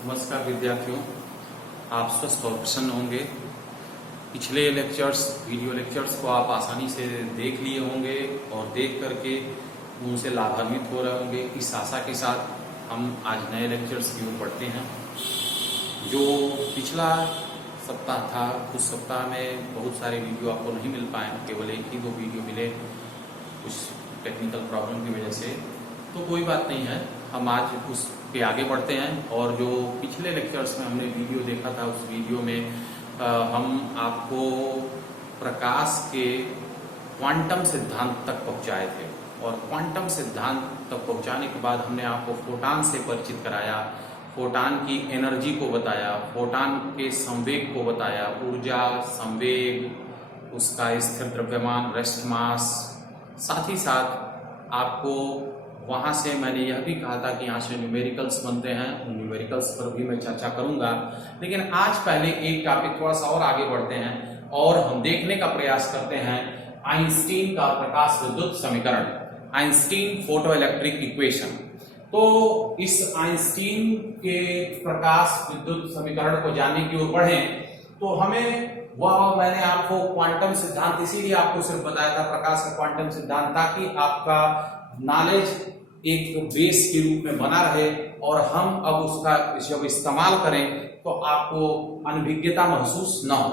नमस्कार विद्यार्थियों, आप स्वस्थ और प्रसन्न होंगे। पिछले वीडियो लेक्चर्स को आप आसानी से देख लिए होंगे और देख करके उनसे लाभान्वित हो रहे होंगे। इस आशा के साथ हम आज नए लेक्चर्स की ओर बढ़ते हैं। जो पिछला सप्ताह था, उस सप्ताह में बहुत सारे वीडियो आपको नहीं मिल पाए, केवल एक ही दो वीडियो मिले कुछ टेक्निकल प्रॉब्लम की वजह से। तो कोई बात नहीं है, हम आज उस पे आगे बढ़ते हैं। और जो पिछले लेक्चर्स में हमने वीडियो देखा था, उस वीडियो में हम आपको प्रकाश के क्वांटम सिद्धांत तक पहुंचाए थे। और क्वांटम सिद्धांत तक पहुंचाने के बाद हमने आपको फोटान से परिचित कराया, फोटान की एनर्जी को बताया, फोटान के संवेग को बताया, ऊर्जा, संवेग, उसका स्थिर द्रव्यमान, रेस्ट मास। साथ ही साथ आपको वहां से मैंने यह भी कहा था कि यहाँ से न्यूमेरिकल्स बनते हैं, उन न्यूमेरिकल्स पर भी मैं चर्चा करूंगा। लेकिन आज पहले एक टॉपिक थोड़ा सा और आगे बढ़ते हैं और हम देखने का प्रयास करते हैं आइंस्टीन का प्रकाश विद्युत समीकरण, आइंस्टीन फोटो इलेक्ट्रिक इक्वेशन। तो इस आइंस्टीन के प्रकाश विद्युत समीकरण को जानने की ओर बढ़े तो हमें वह मैंने आपको क्वांटम सिद्धांत इसीलिए आपको सिर्फ बताया था, प्रकाश का क्वांटम सिद्धांत, ताकि आपका नॉलेज एक बेस के रूप में बना रहे और हम अब उसका जब इस्तेमाल करें तो आपको अनभिज्ञता महसूस न हो।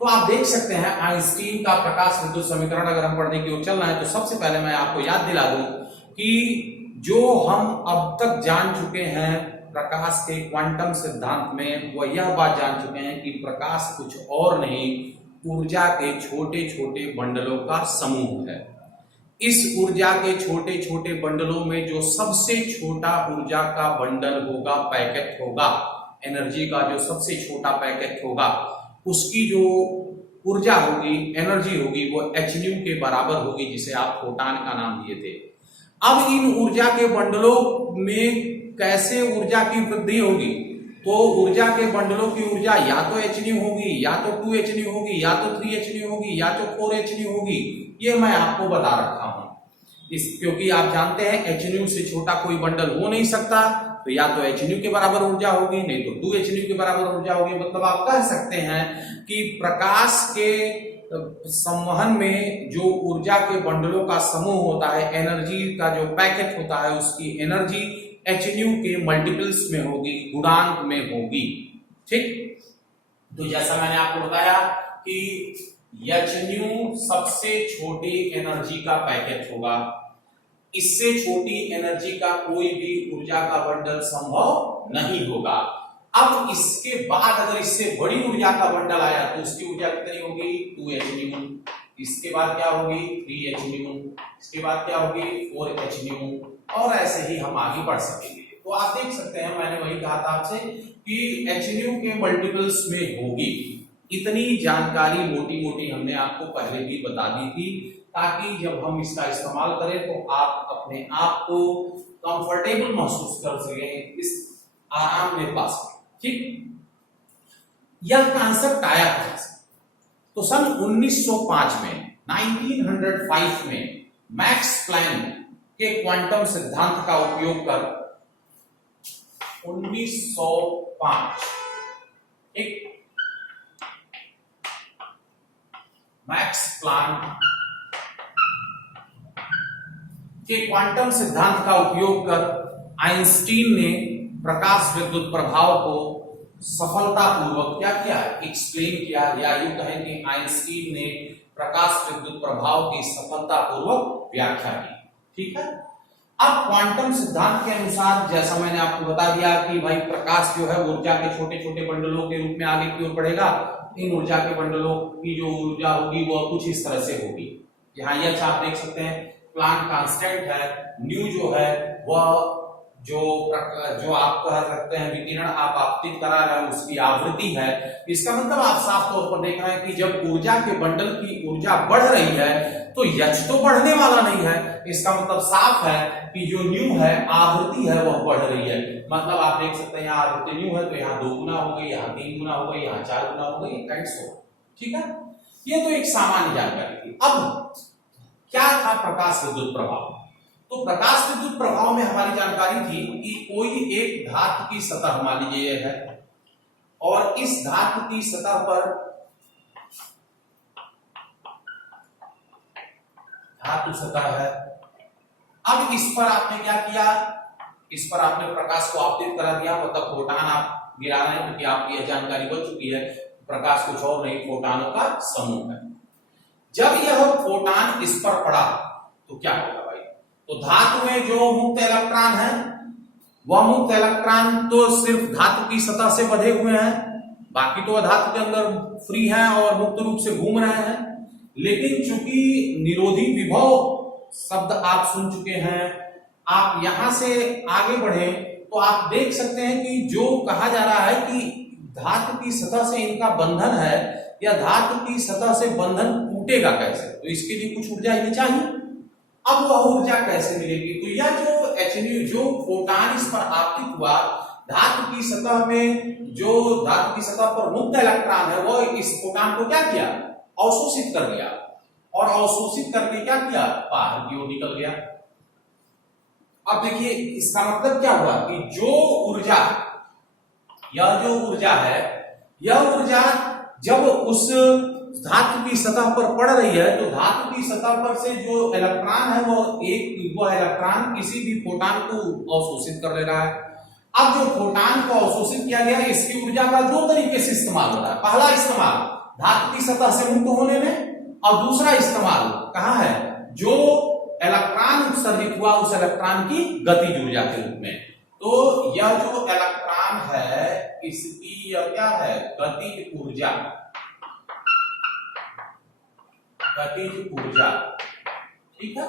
तो आप देख सकते हैं आइंस्टीन का प्रकाश विद्युत समीकरण अगर हम पढ़ने की ओर चल रहे हैं तो सबसे पहले मैं आपको याद दिला दूं कि जो हम अब तक जान चुके हैं प्रकाश के क्वांटम सिद्धांत में, वह यह बात जान चुके हैं कि प्रकाश कुछ और नहीं, ऊर्जा के छोटे छोटे बंडलों का समूह है। इस ऊर्जा के छोटे छोटे बंडलों में जो सबसे छोटा ऊर्जा का बंडल होगा, पैकेट होगा, एनर्जी का जो सबसे छोटा पैकेट होगा, उसकी जो ऊर्जा होगी, एनर्जी होगी, वो hν के बराबर होगी, जिसे आप फोटान का नाम दिए थे। अब इन ऊर्जा के बंडलों में कैसे ऊर्जा की वृद्धि होगी? तो ऊर्जा के बंडलों की ऊर्जा या तो hν होगी, या तो 2hν होगी, या तो 3hν होगी, या तो 4hν होगी। ये मैं आपको बता रखा हूं क्योंकि आप जानते हैं hν से छोटा कोई बंडल हो नहीं सकता। तो या तो hν के बराबर ऊर्जा होगी, नहीं तो 2hν के बराबर ऊर्जा होगी। मतलब आप कह सकते हैं कि प्रकाश के संवहन में जो ऊर्जा के बंडलों का समूह होता है, एनर्जी का जो पैकेट होता है, उसकी एनर्जी hν के मल्टीपल्स में होगी, गुणांक में होगी। ठीक, तो जैसा मैंने आपको बताया कि hν सबसे छोटी एनर्जी का पैकेट होगा। इससे छोटी एनर्जी का कोई भी ऊर्जा का बंडल संभव नहीं होगा। अब इसके बाद अगर इससे बड़ी ऊर्जा का बंडल आया तो उसकी ऊर्जा कितनी होगी? 2hν। इसके बाद क्या होगी? 3hν। इसके बाद क्या होगी? 4hν। और ऐसे ही हम आगे बढ़ सकेंगे। तो आप देख सकते हैं, मैंने वही कहा था आपसे कि hν के मल्टीपल्स में होगी। इतनी जानकारी मोटी मोटी हमने आपको पहले भी बता दी थी, ताकि जब हम इसका इस्तेमाल करें तो आप अपने आप को कंफर्टेबल महसूस कर सकें, इस आराम में पा सकें। ठीक, यह कॉन्सेप्ट आया था तो सन 1905 में, 1905 में मैक्स प्लैंक के क्वांटम सिद्धांत का उपयोग कर 1905 एक मैक्स प्लैंक के क्वांटम सिद्धांत का उपयोग कर आइंस्टीन ने प्रकाश विद्युत प्रभाव को सफलतापूर्वक क्या किया? एक्सप्लेन किया, या यूं कहें कि आइंस्टीन ने प्रकाश विद्युत प्रभाव की सफलतापूर्वक व्याख्या की। ठीक है, अब क्वांटम सिद्धांत के अनुसार जैसा मैंने आपको बता दिया कि भाई प्रकाश जो है ऊर्जा के छोटे छोटे बंडलों के रूप में आगे की ओर बढ़ेगा। इन ऊर्जा के बंडलों की जो ऊर्जा होगी वह कुछ इस तरह से होगी। यहाँ यह आप देख सकते हैं, प्लांक कांस्टेंट है, न्यू जो है वह जो आप कह सकते हैं विकिरण आप आपतित करा रहे हैं उसकी आवृत्ति है। इसका मतलब आप साफ तौर पर देख रहे हैं कि जब ऊर्जा के बंडल की ऊर्जा बढ़ रही है तो h तो बढ़ने वाला नहीं है। इसका मतलब साफ है कि जो न्यू है, आवृत्ति है, वह बढ़ रही है। मतलब आप देख सकते हैं यहाँ आवृत्ति न्यू है तो यहाँ 2 गुना हो गई, यहाँ 3 गुना हो गई, यहाँ 4 गुना हो गई, एंड सो। ठीक है, ये तो एक सामान्य जानकारी थी। अब क्या था प्रकाश विद्युत प्रभाव? तो प्रकाश विद्युत प्रभाव में हमारी जानकारी थी कि कोई एक धातु की सतह मान लीजिए ये है, और इस धातु की सतह पर धातु सतह है। अब इस पर आपने क्या किया, इस पर आपने प्रकाश को आपतित करा दिया, मतलब फोटान आप गिरा रहे हैं, क्योंकि आपकी यह जानकारी बन चुकी है प्रकाश कुछ और नहीं फोटानों का समूह है। जब यह फोटान इस पर पड़ा तो क्या होगा भाई, तो धातु में जो मुक्त इलेक्ट्रॉन है वह मुक्त इलेक्ट्रॉन तो सिर्फ धातु की सतह से बंधे हुए हैं, बाकी तो वह धातु के अंदर फ्री हैं और मुक्त रूप से घूम रहे हैं। लेकिन चूंकि निरोधी विभव शब्द आप सुन चुके हैं, आप यहां से आगे बढ़े तो आप देख सकते हैं कि जो कहा जा रहा है कि धातु की सतह से इनका बंधन है, या धातु की सतह से बंधन टूटेगा कैसे, तो इसके लिए कुछ ऊर्जा ही चाहिए। अब वह ऊर्जा कैसे मिलेगी, तो यह जो HNU जो फोटान इस पर आपतित हुआ, धातु की सतह में जो धातु की सतह पर मुक्त इलेक्ट्रॉन है वह इस फोटान को क्या किया, अवशोषित कर लिया, और अवशोषित करके क्या किया, बाहर की ओर निकल गया। अब देखिए इसका मतलब क्या हुआ कि जो ऊर्जा, यह जो ऊर्जा है, यह ऊर्जा जब उस धातु की सतह पर पड़ रही है तो धातु की सतह पर से जो इलेक्ट्रॉन है वह इलेक्ट्रॉन किसी भी फोटान को अवशोषित कर ले रहा है। अब जो फोटान को अवशोषित किया गया, इसकी ऊर्जा का दो तरीके से इस्तेमाल हो रहा है। पहला इस्तेमाल धातु की सतह से मुक्त होने में, और दूसरा इस्तेमाल कहां है, जो इलेक्ट्रॉन उत्सर्जित हुआ उस इलेक्ट्रॉन की गतिज ऊर्जा के रूप में। तो यह जो इलेक्ट्रॉन है इसकी यह क्या है, गतिज ऊर्जा, गतिज ऊर्जा, ठीक है।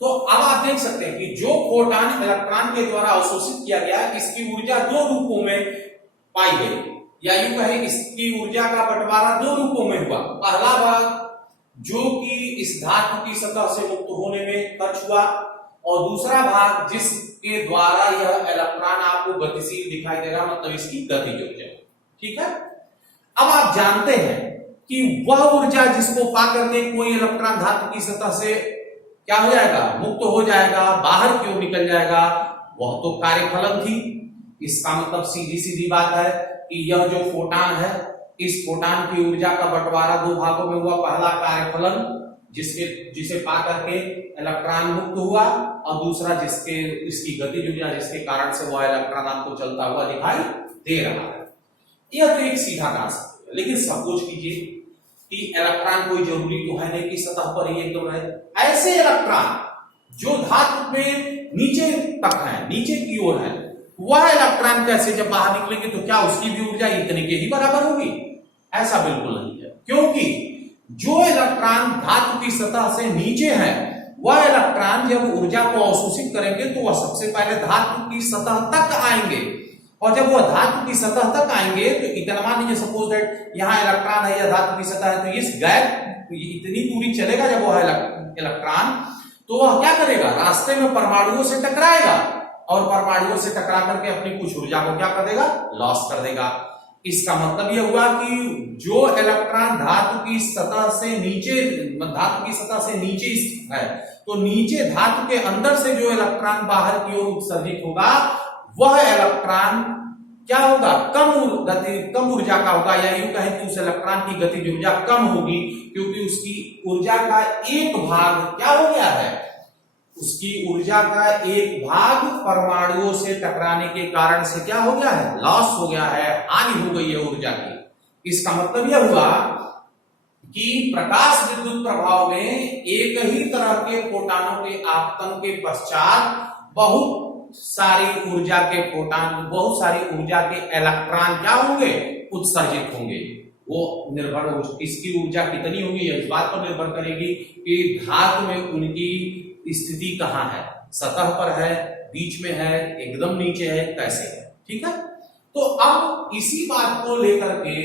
तो अब आप देख सकते हैं कि जो फोटान इलेक्ट्रॉन के द्वारा अवशोषित किया गया, इसकी ऊर्जा दो रूपों में पाई गई, या यूं कहें इसकी ऊर्जा का बंटवारा दो रूपों में हुआ। पहला भाग जो कि इस धातु की सतह से मुक्त होने में खर्च हुआ, और दूसरा भाग जिसके द्वारा यह इलेक्ट्रॉन आपको गतिशील दिखाई दे रहा, मतलब इसकी गतिज ऊर्जा, ठीक है। अब आप जानते हैं कि वह ऊर्जा जिसको पाकर के कोई इलेक्ट्रॉन धातु की सतह से क्या हो जाएगा, मुक्त हो जाएगा, बाहर की ओर निकल जाएगा, वह तो कार्यफलन थी। इसका मतलब सीधी सीधी बात है कि यह जो फोटान है, इस फोटान की ऊर्जा का बंटवारा दो भागों में हुआ। पहला कार्यफलन जिसे पाकर के इलेक्ट्रॉन मुक्त हुआ, और दूसरा इसकी गतिज ऊर्जा जिसके कारण से वह इलेक्ट्रॉन आपको चलता हुआ दिखाई दे रहा है। यह तो एक सीधा कांसेप्ट है, लेकिन सपोज कीजिए कि इलेक्ट्रॉन कोई जरूरी तो है नहीं कि सतह पर ही एकदम रहे। ऐसे इलेक्ट्रॉन जो धातु में नीचे तक है, नीचे की ओर है, वह इलेक्ट्रॉन कैसे जब बाहर निकलेंगे तो क्या उसकी भी ऊर्जा इतने के ही बराबर होगी? ऐसा बिल्कुल नहीं है, क्योंकि जो इलेक्ट्रॉन धातु की सतह से नीचे है, वह इलेक्ट्रॉन जब ऊर्जा को अवशोषित करेंगे तो वह सबसे पहले धातु की सतह तक आएंगे, और जब वह धातु की सतह तक आएंगे तो इतना मान लीजिए सपोज दैट यहाँ इलेक्ट्रॉन है या धातु की सतह है, तो इस गैप इतनी दूरी चलेगा जब वह इलेक्ट्रॉन, तो वह क्या करेगा, रास्ते में परमाणुओं से टकराएगा, और परमाणुओं से टकरा करके अपनी कुछ ऊर्जा को क्या कर देगा, लॉस कर देगा। इसका मतलब यह हुआ कि जो इलेक्ट्रॉन धातु की सतह से नीचे, धातु की सतह से नीचे है, तो नीचे धातु के अंदर से जो इलेक्ट्रॉन बाहर की ओर उत्सर्जित होगा, वह इलेक्ट्रॉन क्या होगा, कम ऊर्जा का होगा, या यूं कहें कि उस इलेक्ट्रॉन की गतिज ऊर्जा कम होगी, क्योंकि उसकी ऊर्जा का एक भाग क्या हो गया है, उसकी ऊर्जा का एक भाग परमाणुओं से टकराने के कारण से क्या हो गया है, लॉस हो गया है, हानि हो गई है ऊर्जा की। इसका मतलब यह हुआ कि प्रकाश विद्युत प्रभाव में एक ही तरह के फोटानों के आपतन के पश्चात बहुत सारी ऊर्जा के फोटान, बहुत सारी ऊर्जा के इलेक्ट्रॉन क्या होंगे, उत्सर्जित होंगे। वो निर्भर हो इसकी ऊर्जा कितनी होगी, इस बात पर निर्भर करेगी कि धातु में उनकी स्थिति कहां है, सतह पर है, बीच में है, एकदम नीचे है, कैसे है, ठीक है। तो अब इसी बात को लेकर के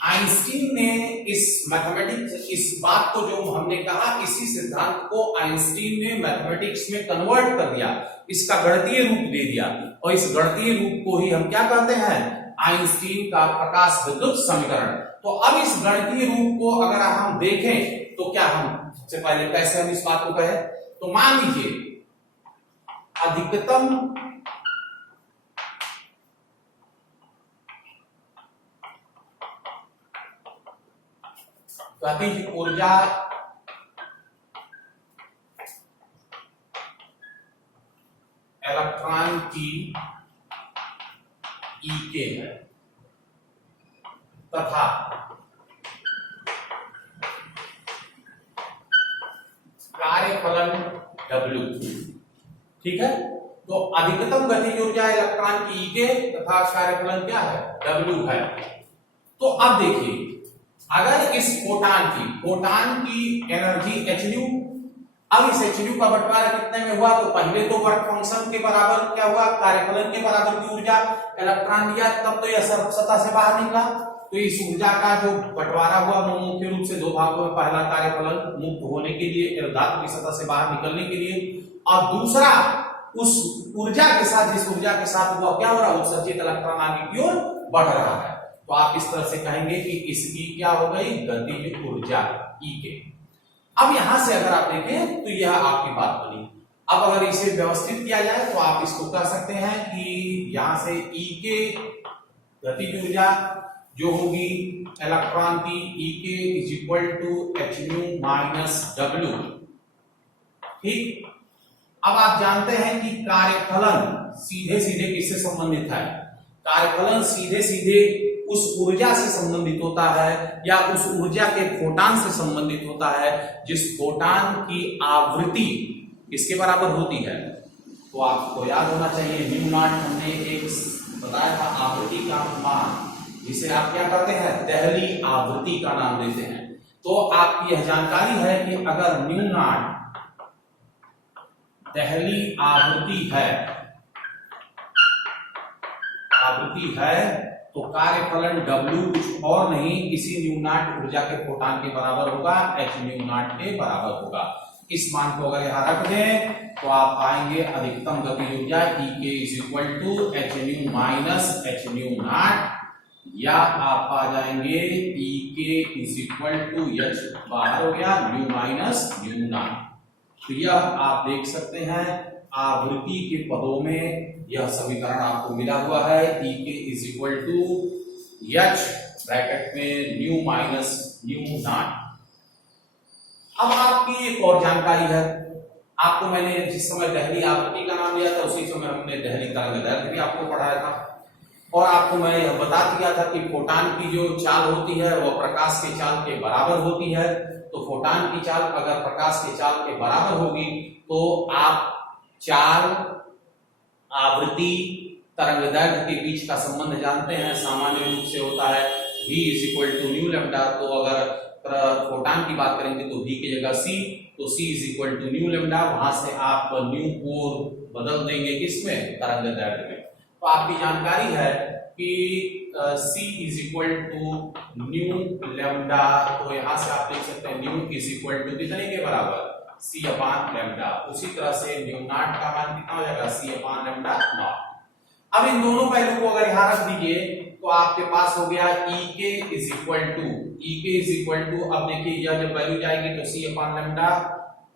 आइंस्टीन ने इस बात को जो हमने कहा, इसी सिद्धांत को आइंस्टीन ने मैथमेटिक्स में कन्वर्ट कर दिया, इसका गणितीय रूप दे दिया, और इस गणितीय रूप को ही हम क्या कहते हैं, आइंस्टीन का प्रकाश विद्युत समीकरण। तो अब इस गणितीय रूप को अगर हम देखें तो क्या हम सबसे पहले कैसे हम इस बात को कहें, तो मान लीजिए अधिकतम गतिज ऊर्जा इलेक्ट्रॉन की E है तथा कार्यफलन W। ठीक है, तो अधिकतम गतिज ऊर्जा इलेक्ट्रॉन की E तथा कार्यफलन क्या है, W है। तो अब देखिए, अगर इस फोटान की एनर्जी hν, अब इस hν का बंटवारा कितने में हुआ, तो पहले तो वर्क फंक्शन के बराबर क्या हुआ, कार्यफलन के बराबर की ऊर्जा इलेक्ट्रॉन दिया, तब तो यह सतह से बाहर निकला। तो इस ऊर्जा का जो बंटवारा हुआ वो मुख्य रूप से दो भागों में, पहला कार्यफलन मुक्त होने के लिए, धातु की सतह से बाहर निकलने के लिए, और दूसरा उस ऊर्जा के साथ, जिस ऊर्जा के साथ हुआ क्या हो रहा है, उत्सर्जित इलेक्ट्रॉन आगे की ओर बढ़ रहा है। तो आप इस तरह से कहेंगे कि इसकी क्या हो गई, गतिज ऊर्जा E। अब यहां से अगर आप देखें तो यह आपकी बात बनी। अब अगर इसे व्यवस्थित किया जाए तो आप इसको कह सकते हैं कि यहां से E के गतिज ऊर्जा जो होगी इलेक्ट्रॉन की E is equal to hν minus W। ठीक, अब आप जानते हैं कि कार्यफलन सीधे सीधे किससे संबंधित है, कार्यफलन सीधे सीधे उस ऊर्जा से संबंधित होता है या उस ऊर्जा के फोटान से संबंधित होता है जिस फोटान की आवृत्ति किसके बराबर होती है। तो आपको याद होना चाहिए म्यू नॉट, हमने एक बताया था आवृत्ति का मान, जिसे आप क्या करते हैं, दहली आवृत्ति का नाम देते हैं। तो आपकी यह जानकारी है कि अगर म्यू नॉट दहली आवृत्ति है तो कार्यफलन W कुछ और नहीं, किसी न्यू नॉट ऊर्जा के फोटान के बराबर होगा, hν नॉट के बराबर होगा। इस मान को अगर यहां रख दें तो आप पाएंगे अधिकतम गतिज ऊर्जा E is equal to hν minus hν naught, या आप आ जाएंगे E is equal to h बाहर हो गया न्यू माइनस न्यू नॉट। तो यह आप देख सकते हैं आवृत्ति के पदों में यह समीकरण आपको मिला हुआ है, E is equal to h bracket में न्यू माइनस न्यू नॉट। अब आपकी एक और जानकारी है, आपको मैंने जिस समय दहली आवृत्ति का नाम लिया था उसी समय हमने दहली तरंगदैर्घ्य भी आपको पढ़ाया था, और आपको मैं यह बता दिया था कि फोटान की जो चाल होती है वह प्रकाश के चाल के बराबर होती है। तो फोटान की चाल अगर प्रकाश के चाल के बराबर होगी तो आप चाल, आवृत्ति, तरंगदैर्घ्य के बीच का संबंध जानते हैं, सामान्य रूप से होता है v is equal to nu lambda. तो अगर फोटान की बात करेंगे तो v की जगह c, तो c is equal to nu lambda, वहां से आप न्यू को बदल देंगे किसमें, तरंगदैर्घ्य में। तो आपकी जानकारी है कि c is equal to nu lambda, तो यहां से आप देख सकते हैं न्यू इज इक्वल टू कितने के बराबर, c अपान लैम्डा। उसी तरह से न्यू नॉट का मान कितना हो जाएगा, c अपान लैम्डा नॉट। अब इन दोनों पहलू को अगर यहां रख दीजिए तो आपके पास हो गया E इज इक्वल टू, अब देखिए यह जब वैल्यू जाएगी तो c अपान लैम्डा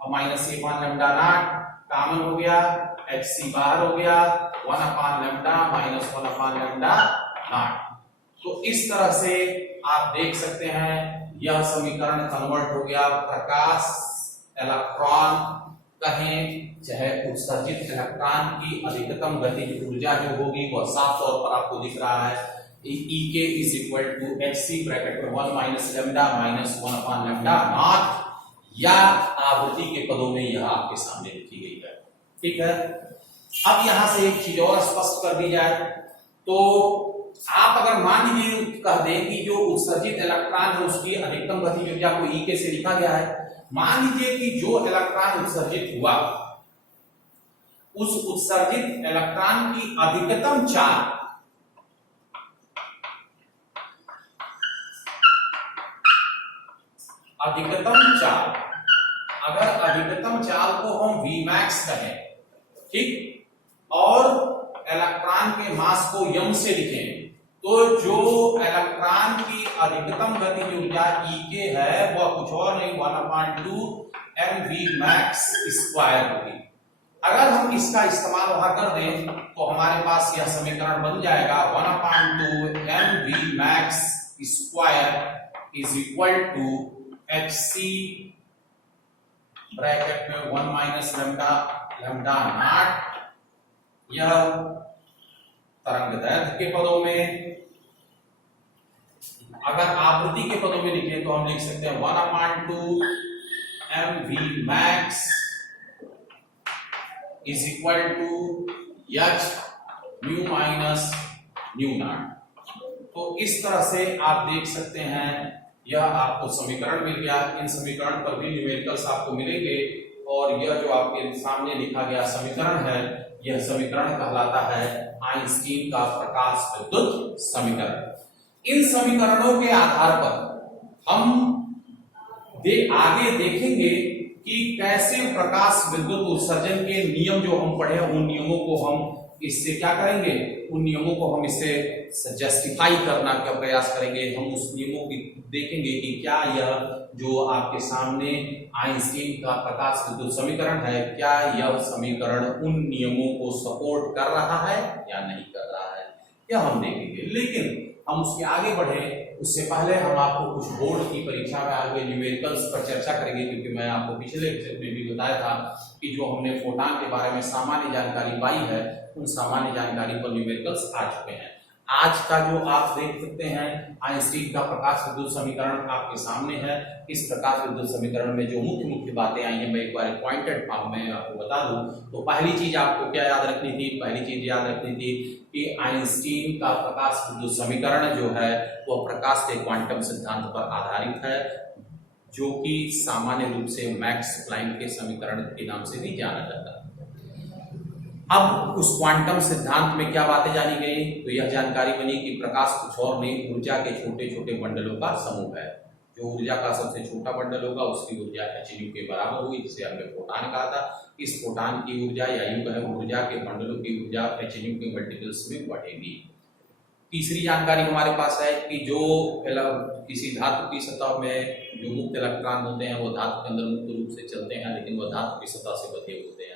और minus c upon lambda not common हो गया, hc बाहर हो गया, 1 upon lambda minus 1 upon lambda not. तो इस तरह से आप देख सकते हैं यह समीकरण कन्वर्ट हो गया प्रकाश, इलेक्ट्रॉन कहें चाहे उत्सर्जित इलेक्ट्रॉन की अधिकतम गतिज ऊर्जा जो होगी वह साफ तौर पर आपको दिख रहा है E is equal to hc bracket में 1 minus lambda minus 1 upon lambda naught, या आवृत्ति के पदों में यह आपके सामने लिखी गई है। ठीक है, अब यहां से एक चीज और स्पष्ट कर दी जाए, तो आप अगर मान लीजिए कह दें कि जो उत्सर्जित इलेक्ट्रॉन है उसकी अधिकतम गतिज ऊर्जा को E से लिखा गया है, मान लीजिए कि जो इलेक्ट्रॉन उत्सर्जित हुआ उस उत्सर्जित इलेक्ट्रॉन की अधिकतम चाल अगर अधिकतम चाल को हम Vmax कहें, ठीक, और इलेक्ट्रॉन के मास को m से लिखें, तो जो इलेक्ट्रॉन की अधिकतम गतिज ऊर्जा E है वह कुछ और नहीं 1/2 mVmax स्क्वायर होगी। अगर हम इसका इस्तेमाल वहां कर दें तो हमारे पास यह समीकरण बन जाएगा 1/2 mv max square is equal to hc bracket में 1 माइनस लैम्डा लैम्डा नॉट, यह तरंगदैर्घ्य के पदों में। अगर आवृत्ति के पदों में लिखें तो हम लिख सकते हैं 1/2 mv max is equal to h mu minus nu naught. तो इस तरह से आप देख सकते हैं, यह आपको समीकरण मिल गया। इन समीकरण पर भी न्यूमेरिकल्स आपको मिलेंगे और यह जो आपके सामने लिखा गया समीकरण है, यह समीकरण कहलाता है आइंस्टीन का प्रकाश विद्युत समीकरण। इन समीकरणों के आधार पर हम आगे देखेंगे कि कैसे प्रकाश विद्युत उत्सर्जन के नियम जो हम पढ़े उन नियमों को हम इससे क्या करेंगे, उन नियमों को हम इससे जस्टिफाई करना का प्रयास करेंगे। हम उस नियमों की देखेंगे कि क्या यह जो आपके सामने आइंस्टीन का प्रकाश विद्युत समीकरण है, क्या यह समीकरण उन नियमों को सपोर्ट कर रहा है या नहीं कर रहा है, यह हम देखेंगे। लेकिन हम उसके आगे बढ़े उससे पहले हम आपको कुछ बोर्ड की परीक्षा में आए हुए न्यूमेरिकल्स पर चर्चा करेंगे, क्योंकि मैं आपको पिछले लेक्चर में भी बताया था कि जो हमने फोटॉन के बारे में सामान्य जानकारी पाई है, उन सामान्य जानकारी पर न्यूमेरिकल्स आ चुके हैं। आज का जो आप देख सकते हैं आइंस्टीन का प्रकाश विद्युत समीकरण आपके सामने है। इस प्रकाश विद्युत समीकरण में जो मुख्य मुख्य बातें आई हैं, मैं एक बार पॉइंटेड फॉर्म में आपको बता दूं। तो पहली चीज आपको क्या याद रखनी थी, पहली चीज याद रखनी थी कि आइंस्टीन का प्रकाश विद्युत समीकरण जो है वह प्रकाश के क्वांटम सिद्धांत पर आधारित है, जो कि सामान्य रूप से मैक्स प्लैंक के समीकरण के नाम से भी जाना जाता है। अब उस क्वांटम सिद्धांत में क्या बातें जानी गई, तो यह जानकारी बनी कि प्रकाश कुछ और नहीं, ऊर्जा के छोटे छोटे बंडलों का समूह है। जो ऊर्जा का सबसे छोटा बंडल होगा उसकी ऊर्जा hν के बराबर हुई, जिसे हमने फोटॉन कहा था। इस फोटॉन की ऊर्जा या यूं कहें ऊर्जा के बंडलों की ऊर्जा hν के मल्टीपल्स में बढ़ेगी। तीसरी जानकारी हमारे पास है कि जो किसी धातु की सतह में जो मुक्त इलेक्ट्रॉन होते हैं वो धातु के अंदर मुक्त रूप से चलते हैं, लेकिन वह धातु की सतह से बंधे होते हैं।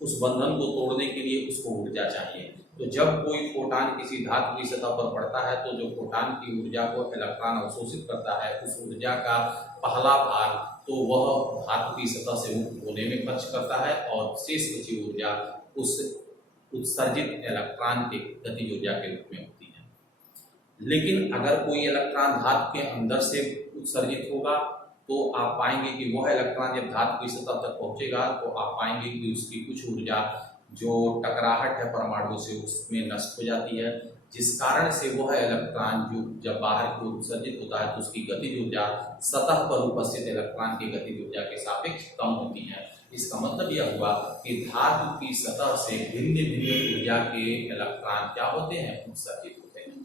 उस बंधन को तोड़ने के लिए उसको ऊर्जा चाहिए। तो जब कोई फोटॉन किसी धातु की सतह पर पड़ता है तो जो फोटॉन की ऊर्जा को इलेक्ट्रॉन अवशोषित करता है, उस ऊर्जा का पहला भाग तो वह धातु की सतह से मुक्त होने में खर्च करता है और शेष बची ऊर्जा उस उत्सर्जित इलेक्ट्रॉन के गतिज ऊर्जा के रूप में होती है। लेकिन अगर कोई इलेक्ट्रॉन धातु के अंदर से उत्सर्जित होगा तो आप पाएंगे कि वह इलेक्ट्रॉन जब धातु की सतह तक पहुंचेगा तो आप पाएंगे कि उसकी कुछ ऊर्जा जो टकराहट है परमाणु से उसमें नष्ट हो जाती है, जिस कारण से वह इलेक्ट्रॉन जो जब बाहर की ओर उत्सर्जित होता है तो उसकी गतिज ऊर्जा सतह पर उपस्थित इलेक्ट्रॉन की गतिज ऊर्जा के सापेक्ष कम होती है। इसका मतलब यह हुआ कि धातु की सतह से भिन्न भिन्न ऊर्जा के इलेक्ट्रॉन क्या होते हैं, उत्सर्जित होते हैं।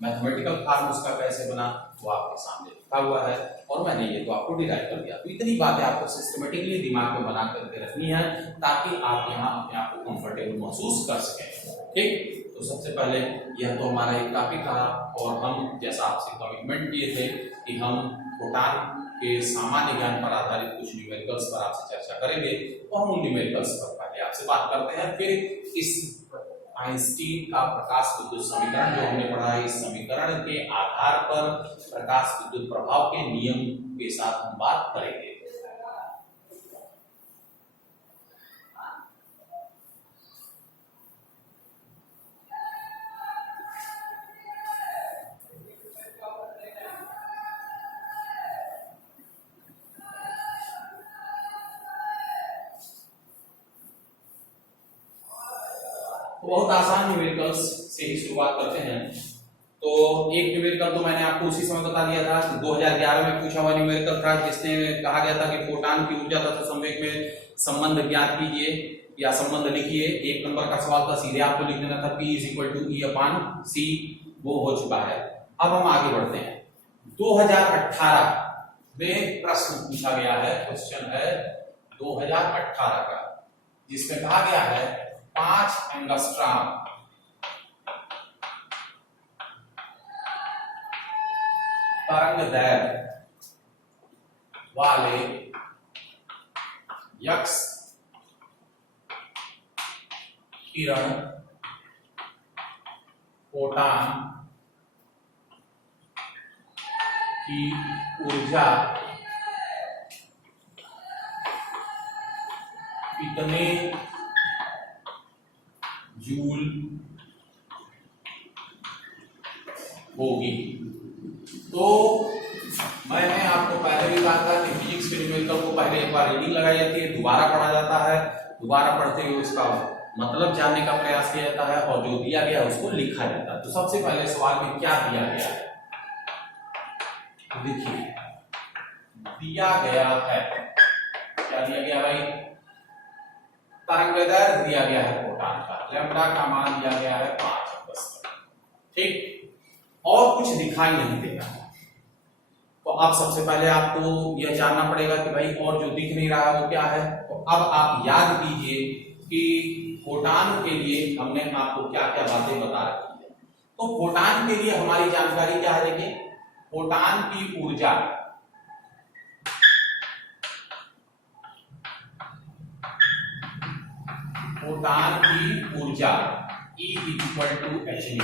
मैथमेटिकल फॉर्म उसका कैसे बना वो आपके सामने लिखा हुआ है और मैंने ये तो आपको डिराइव कर दिया। तो इतनी बातें आपको सिस्टमेटिकली दिमाग में बना करके रखनी है ताकि आप यहाँ अपने आप को कंफर्टेबल महसूस कर सकें। ठीक, तो सबसे पहले यह तो हमारा एक टॉपिक रहा और हम जैसा आपसे कमिटमेंट किए थे कि हम फोटॉन के सामान्य ज्ञान पर आधारित कुछ न्यूमेरिकल्स पर आपसे चर्चा करेंगे, तो हम उन न्यूमेरिकल्स पर पहले आपसे बात करते हैं। फिर इस आइंस्टीन का प्रकाश विद्युत समीकरण जो हमने पढ़ा है, इस समीकरण के आधार पर प्रकाश विद्युत प्रभाव के नियम के साथ हम बात करेंगे। तो बहुत आसान न्यूमेरिकल्स से ही शुरुआत करते हैं। तो एक न्यूमेरिकल तो मैंने आपको उसी समय बता दिया था, 2011 में पूछा हुआ न्यूमेरिकल था, जिसमें कहा गया था कि फोटॉन की ऊर्जा तथा संवेग में संबंध ज्ञात कीजिए या संबंध लिखिए। एक नंबर का सवाल था, सीधे आपको लिख देना था P = E/C, वो हो चुका है। अब हम आगे बढ़ते हैं। 2018 में प्रश्न पूछा गया है, क्वेश्चन है 2018 का, जिसमें कहा गया है 5 एंगस्ट्रॉम तरंगदैर्घ्य वाले यक्ष किरण फोटान की ऊर्जा कितने जूल होगी। तो मैंने आपको पहले भी कहा था कि फिजिक्स के न्यूमेरिकल को पहले एक बार रीडिंग लगाई जाती है, दोबारा पढ़ा जाता है, दोबारा पढ़ते हुए उसका मतलब जानने का प्रयास किया जाता है और जो दिया गया है उसको लिखा जाता है। तो सबसे पहले सवाल में क्या दिया गया है, देखिए दिया गया है, क्या दिया गया भाई, तरंगदैर्घ्य दिया गया है फोटान का, लैम्डा का मान दिया गया है 5 ठीक, और कुछ दिखाई नहीं देगा। तो अब सबसे पहले आपको यह जानना पड़ेगा कि भाई और जो दिख नहीं रहा है वो क्या है। तो अब आप याद कीजिए कि फोटान के लिए हमने आपको क्या क्या बातें बता रखी है। तो फोटान के लिए हमारी जानकारी क्या है, देखिए फोटान की ऊर्जा E = hν,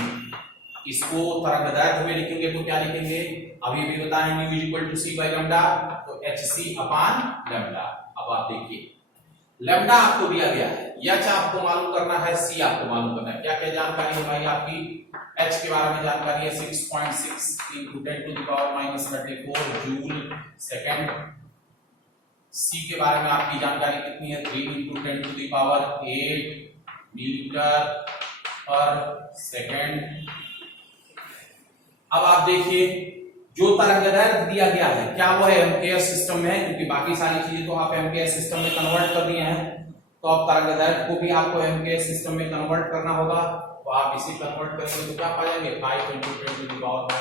इसको तरंगदैर्घ्य में लिखेंगे तो क्या लिखेंगे, अभी भी बताएं, u = c/λ, तो hc/λ। अब आप देखिए लैम्डा आपको दिया गया है, h आपको मालूम करना है, c आपको मालूम करना है। क्या क्या जानकारी है भाई आपकी, h के बारे में जानकारी है 6.6 × 10⁻34 जूल सेकंड। c के बारे में आपकी जानकारी कितनी है, 3 × 10⁸ मीटर पर सेकंड। अब आप देखिए जो तरंगदैर्घ्य दिया गया है क्या वो है एम्पियर सिस्टम में है, क्योंकि बाकी सारी चीजें तो आप एम्पियर सिस्टम में कन्वर्ट कर दिए हैं, तो अब तरंगदैर्घ्य को भी आपको एम्पियर सिस्टम में कन्वर्ट करना होगा। तो आप इसे कन्वर्ट करेंगे तो क्या पाएंगे, 5 ×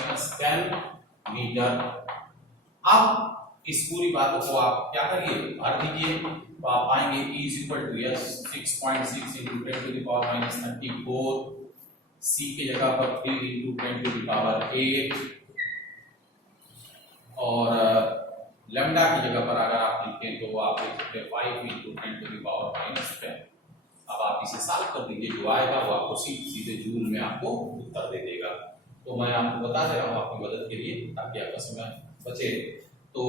10⁻⁻10 मीटर। अब इस पूरी बात को आप क्या करिए, भर दीजिए, तो आप पाएंगे E = 6.6 × 10⁻34, C की जगह पर 3 × 10⁸ और लैम्डा की जगह पर अगर आप लिखें तो आप लिख सकते हैं 5 × 10⁻⁻10। अब आप इसे सॉल्व कर दीजिए, जो आएगा वो आपको सीधे जूल में आपको उत्तर दे देगा। तो मैं आपको बता दे रहा हूँ आपकी मदद के लिए ताकि आपका समय बचे। तो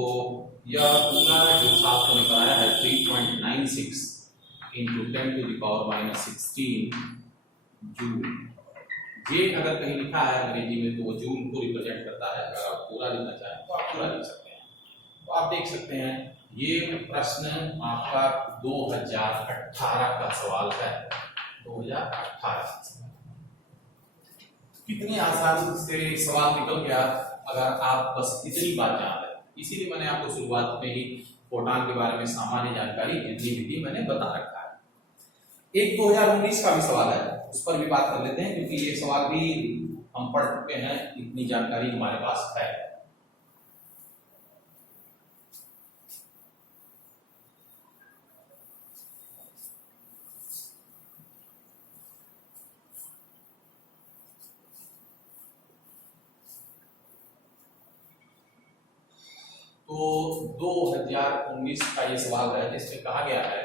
यह पूरा जो छात्र ने बनाया है 3.96 × 10⁻16 जूल। जे अगर कहीं लिखा है अंग्रेजी में तो वो जूल को रिप्रेजेंट करता है, अगर आप पूरा लिखना चाहें तो आप पूरा लिख सकते हैं। तो आप देख सकते हैं ये प्रश्न आपका 2018 का सवाल है, 2018। कितनी आसानी से सवाल निकल गया अगर आप बस इतनी बात जान लें। इसीलिए मैंने आपको शुरुआत में ही फोटान के बारे में सामान्य जानकारी जितनी भी थी मैंने बता रखा है। एक 2019 का भी सवाल है, उस पर भी बात कर लेते हैं, क्योंकि ये सवाल भी हम पढ़ चुके हैं, इतनी जानकारी हमारे पास है। तो 2019 का ये सवाल है जिसमें कहा गया है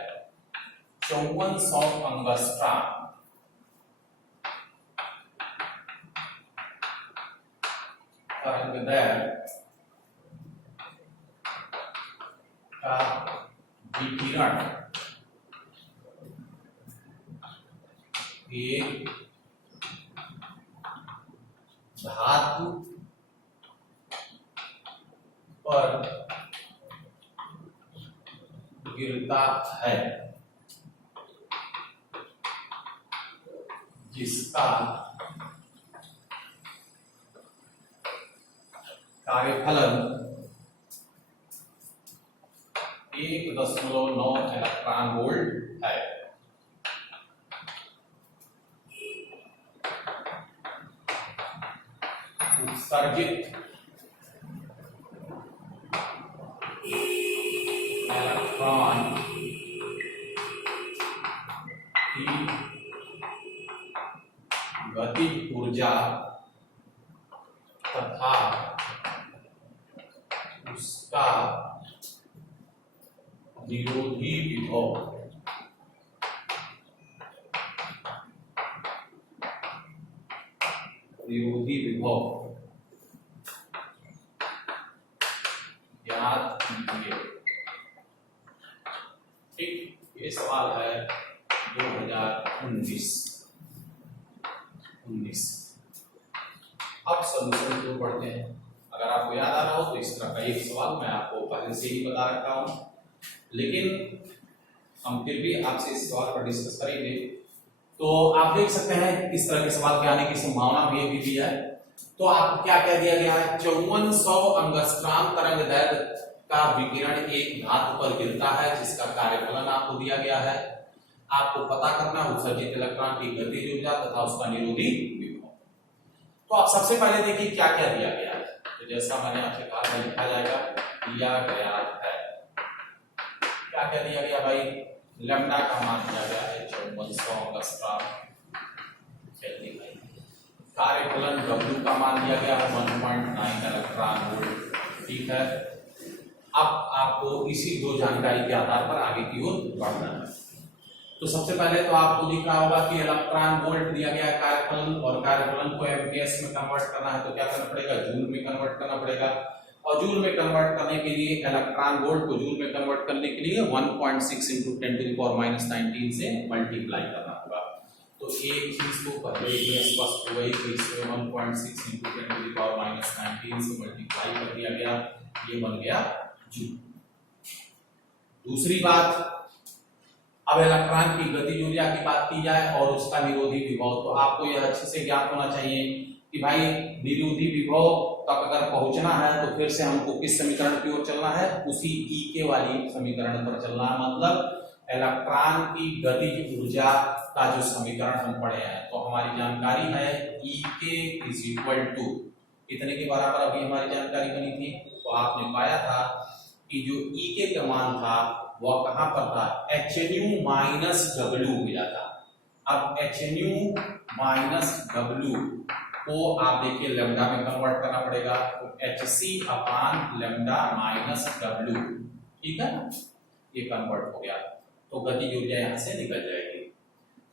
5400 एंगस्ट्रॉम तरंगदैर्घ्य का विकिरण एक धातु पर गिरता है जिसका कार्यफलन 1.9 इलेक्ट्रॉन वोल्ट है। उत्सर्जित इलेक्ट्रॉन की गतिज ऊर्जा तथा उसका विरोधी विभव निरोधी विभव याद कीजिए। ठीक, ये सवाल है 2019। अब सॉल्यूशन को पढ़ते हैं। अगर आपको याद आ रहा हो तो इस तरह का एक सवाल मैं आपको पहले से ही बता रखा हूं, लेकिन हम फिर भी आपसे इस सवाल पर डिस्कस करेंगे। तो आप देख सकते हैं इस तरह के सवाल के आने की संभावना भी दी है। तो आपको क्या कह दिया गया है, 5400 अंगस्ट्राम तरंग दैर्घ्य का विकिरण एक धातु पर गिरता है जिसका कार्यफलन आपको दिया गया है। आपको पता करना उत्सर्जित इलेक्ट्रॉन की गतिज ऊर्जा तथा उसका निरोधी विभव। तो आप सबसे पहले देखिए क्या क्या दिया गया है। तो जैसा मैंने आपसे कहा था लिखा जाएगा, दिया गया है। क्या क्या दिया गया भाई, लैम्डा का मान दिया गया है 5400 अंगस्ट्राम। चलिए भाई, कार्यफलन W का मान दिया गया है 1.9 इलेक्ट्रॉन वोल्ट। ठीक है, अब आपको इसी दो जानकारी के आधार पर आगे की ओर बढ़ना है। तो सबसे पहले तो आपको दिख रहा होगा कि इलेक्ट्रॉन वोल्ट दिया गया है कार्यफलन, और कार्यफलन को एम्पियर्स में कन्वर्ट करना है तो क्या करना पड़ेगा, जूल में कन्वर्ट करना पड़ेगा। और जूल में कन्वर्ट करने के लिए इलेक्ट्रॉन वोल्ट को जूल में कन्वर्ट करने के लिए 1.6 × 10⁻⁻19 से मल्टीप्लाई करना होगा। तो एक चीज को पहले ही स्पष्ट हो गई कि इसमें 1.6 × 10⁻⁻19 से मल्टीप्लाई कर दिया गया, ये बन गया जूल। दूसरी बात, अब इलेक्ट्रॉन की गतिज ऊर्जा की बात की जाए और उसका निरोधी विभव, तो आपको यह अच्छे से ज्ञात होना चाहिए कि भाई निरोधी विभव तक अगर पहुंचना है तो फिर से हमको किस समीकरण की ओर चलना है, उसी E वाली समीकरण पर चलना है। मतलब इलेक्ट्रॉन की गतिज ऊर्जा का जो समीकरण हम पढ़े हैं, तो हमारी जानकारी है E इतने के बराबर अभी हमारी जानकारी बनी थी। तो आपने पाया था कि जो E का मान था वह कहां पर था, hnu माइनस W मिला था। अब hnu माइनस W को आप देखिए लैम्डा में कन्वर्ट करना पड़ेगा, तो hc/λ माइनस W। ठीक है ना, ये कन्वर्ट हो गया तो गतिज ऊर्जा यहां से निकल जाएगी।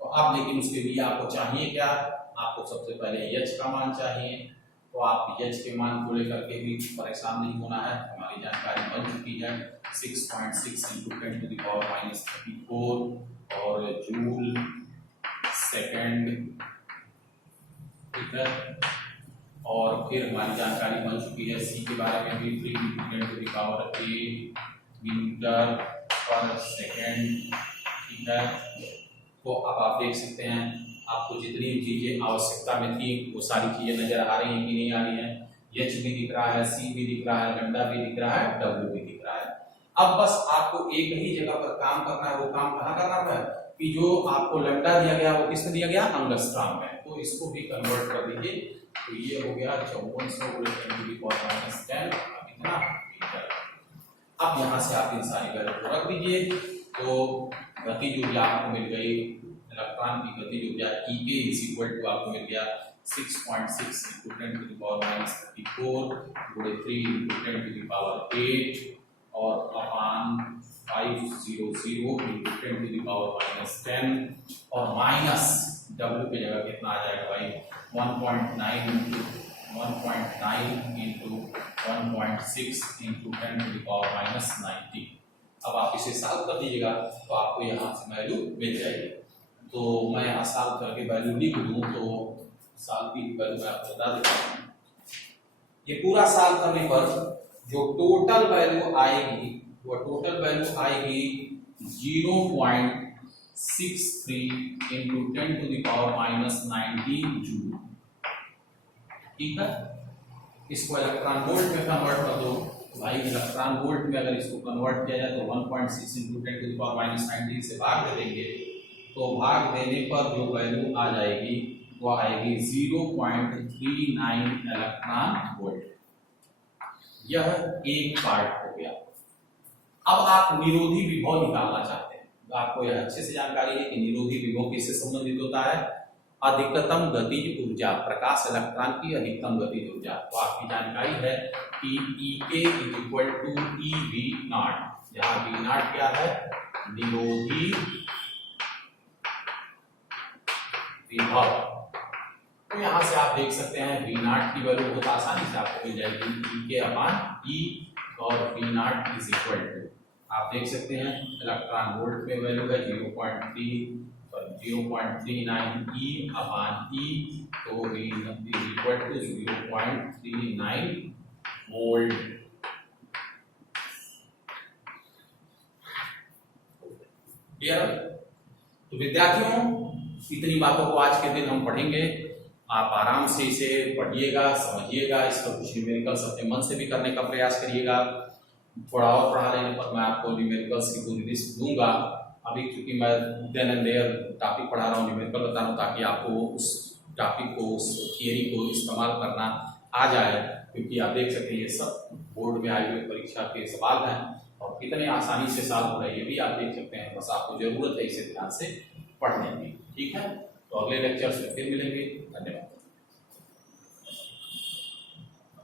तो अब लेकिन उसके लिए आपको चाहिए क्या, आपको सबसे पहले h का मान चाहिए। तो आप h के मान को लेकर के भी परेशान नहीं होना है, हमारी जानकारी बन चुकी है 6.6 × 10⁻34 और जूल सेकंड। ठीक है, और फिर हमारी जानकारी बन चुकी है C के बारे में भी 3 × 10⁸ मीटर पर सेकंड। ठीक है, तो अब आप देख सकते हैं आपको जितनी चीजें आवश्यकता में थी वो सारी चीजें नजर आ रही हैं कि नहीं आ रही हैं। H भी दिख रहा है, C भी दिख रहा है, लैम्डा भी दिख रहा है, W भी दिख रहा है। अब बस आपको एक ही जगह पर काम करना है। वो काम कहाँ करना है कि जो आपको लैम्डा दिया गया वो किसमें दिया गया, अंगस्ट्राम में। तो इसको भी कन्वर्ट कर दीजिए, तो ये हो गया 5400 × 10⁻10 इतना मीटर। अब यहाँ से आप इन सारी वैल्यू को रख दीजिए, तो गतिज ऊर्जा आपको मिल गई, इलेक्ट्रॉन की गतिज ऊर्जा E आपको मिल गया 6.6 × 10⁻34 × 3 × 10⁸ और अपान 500 × 10⁻10 और माइनस W की जगह कितना आ जाएगा भाई, 1.9 × 1.6 × 10⁻90। अब आप इसे सॉल्व कर दीजिएगा तो आपको यहाँ से वैल्यू मिल जाएगी। तो मैं यहाँ सॉल्व करके वैल्यू लिख दूँ, तो सॉल्व की वैल्यू मैं आपको बता देता हूँ। ये पूरा सॉल्व करने पर जो टोटल वैल्यू आएगी वो टोटल वैल्यू आएगी 0.63 × 10⁻90 जूल। ठीक है, इसको इलेक्ट्रॉन वोल्ट में कन्वर्ट कर दो। भाई इलेक्ट्रॉन वोल्ट में अगर इसको कन्वर्ट किया जाए तो 1.6 × 10⁻90 से भाग दे देंगे, तो भाग देने पर जो वैल्यू आ जाएगी वो आएगी 0.39 इलेक्ट्रॉन वोल्ट। यह एक पार्ट हो गया। अब आप निरोधी विभव निकालना चाहते हैं, तो आपको यह अच्छे से जानकारी है कि निरोधी विभव किससे संबंधित होता है, अधिकतम गतिज ऊर्जा, प्रकाश इलेक्ट्रॉन की अधिकतम गतिज ऊर्जा। तो आपकी जानकारी है कि E = eV0, जहां V0 क्या है, निरोधी विभव। तो यहाँ से आप देख सकते हैं V नॉट की वैल्यू बहुत आसानी से आपको मिल जाएगी E और V naught is equal to, आप देख सकते हैं इलेक्ट्रॉन वोल्ट में वैल्यू है 0.39 E/E, तो V is equal to 0.39 volt. Clear? तो विद्यार्थियों, इतनी बातों को आज के दिन हम पढ़ेंगे। आप आराम से इसे पढ़िएगा, समझिएगा, इसका कुछ न्यूमेरिकल्स अपने मन से भी करने का प्रयास करिएगा। थोड़ा और पढ़ा लेने पर मैं आपको न्यूमेरिकल्स की पूरी लिस्ट दूंगा। अभी क्योंकि मैं देन एंड देयर टॉपिक पढ़ा रहा हूँ, न्यूमेरिकल बता रहा हूँ, ताकि आपको उस टॉपिक को, उस थियरी को इस्तेमाल करना आ जाए। क्योंकि आप देख सकते हैं ये सब बोर्ड में आई हुई परीक्षा के सवाल हैं और कितने आसानी से सॉल्व हो रहे हैं ये भी आप देख सकते हैं। बस आपको जरूरत है इसे ध्यान से पढ़ने की। ठीक है, तो अगले लेक्चर में फिर मिलेंगे। धन्यवाद।